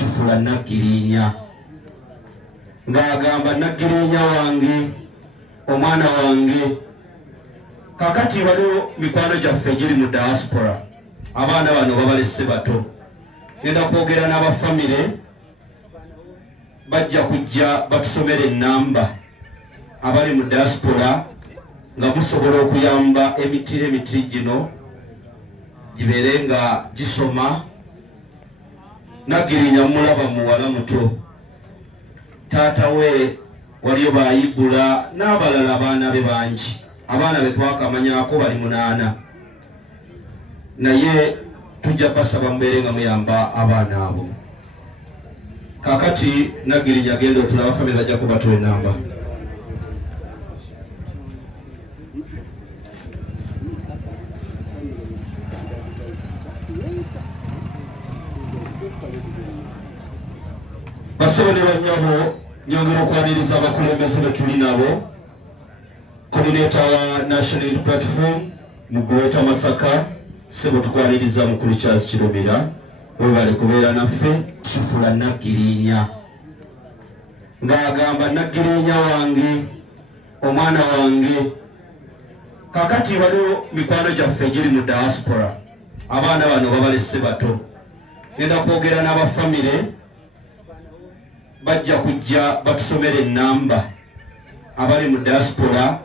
Sifula Nagirinya ng'agamba Nagirinya wange omwana wange kakati waliwo mikwano gyaffe giri mu diaspora abaana bano babalese bato ngenda kwogera n'abafamire bajja kujja batusomera ennamba abali mu diaspora nga musobola okuyamba emiti gino gibeere nga gisoma. Nagirinya mulaba muwala muto, taata we waliyo baayibula n'abalala abaana be bangi, abaana be twakamanyako bali 8 naye tujja basaba mubeere nga muyamba abaana abo. Kakati Nagirinya genda otula abafamire bajja kubatula ennamba. Basebe ne banyabo nyongera okwaniriza abakulembeze be tuli nabo. Coordinator wa National Unity Platform mu Greater Masaka sebo tukwaniriza mukulu Charles Kirobera webale kubeera naffe. Sifula Nagirinya ng'agamba Nagirinya wange omwana wange kakati waliwo mikwano gyaffe giri mu diaspora abaana bano babalese bato ngenda kwogera n'abafamire bajja kujja batusomera ennamba abali mu diaspora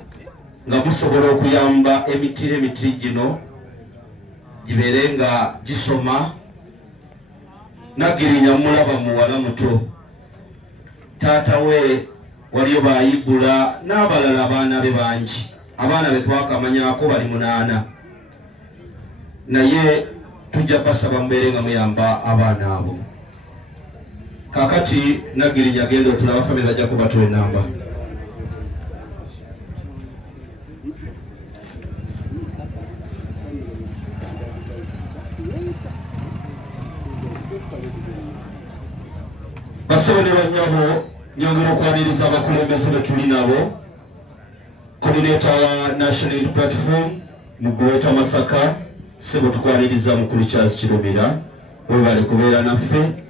nga musobola okuyamba emiti gino gibeere nga gisoma. Nagirinya mulaba muwala muto, taata we waliyo baayibula n'abalala abaana be bangi, abaana be twakamanyako bali 8 naye tujja basaba mubeere nga muyamba abaana abo. Kakati Nagirinya genda otula abafamire bajja kubatula ennamba. Basebe ne banyabo nyongera okwaniriza abakulembeze be tuli nabo. Coordinator wa National Unity Platform mu Greater Masaka sebo tukwaniriza mukulu Charles Kirobera webale kubeera naffe.